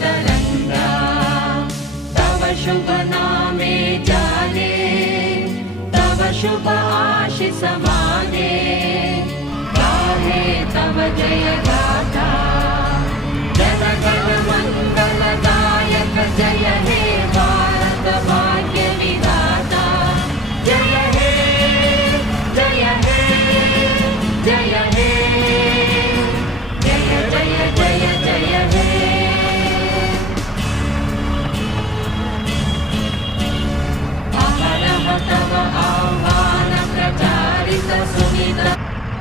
तरंगा। तव शुभ नामे जाने, तव शुभ आशीष माने, गाहे तव जय